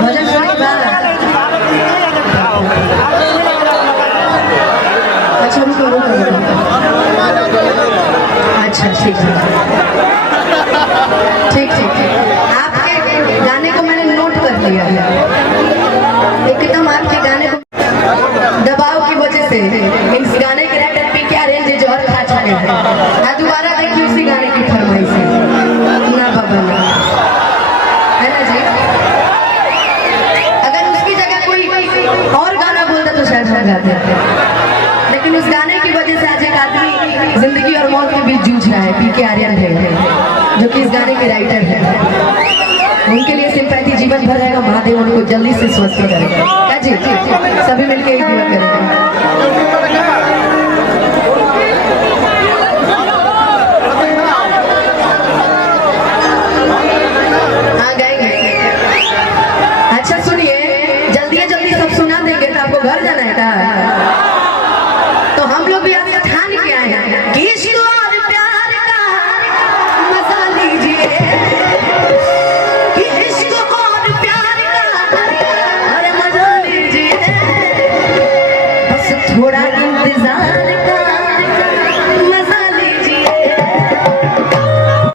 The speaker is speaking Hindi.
भजन सुनी बा। अच्छा रुको रुको। अच्छा ठीक है, ठीक ठीक ठीक। आपके गाने को मैंने नोट कर लिया है, एकदम आपके गाने को दबाव की वजह से इस गाने के राइटर पीके आर्यन जी जौहर खा चुके हैं। मैं दोबारा देखी उसी गाने की फरमाइश है ना बाबा ना, है ना जी। अगर उसकी जगह कोई और गाना बोलता तो शायद हम गाते, लेकिन उस गाने की वजह से आज एक आदमी जिंदगी और मौत के बीच जूझ रहा है। पीके आर्यन है जो कि इस गाने के राइटर है। उनके लिए सिंपैथी जीवन भर रहेगा। महादेव उनको जल्दी से स्वस्थ करेगा। क्या जी, सभी मिलकर एक दुआ करेंगे। हाँ गाएंगे। अच्छा सुनिए, जल्दी जल्दी सब सुना देंगे तो आपको घर जाना है क्या? तो हम लोग भी आज ठान के आए हैं कि इश्क और प्यार का मजा लीजिए, कि इश्क और प्यार का अरे मजा लीजिए, बस थोड़ा इंतजार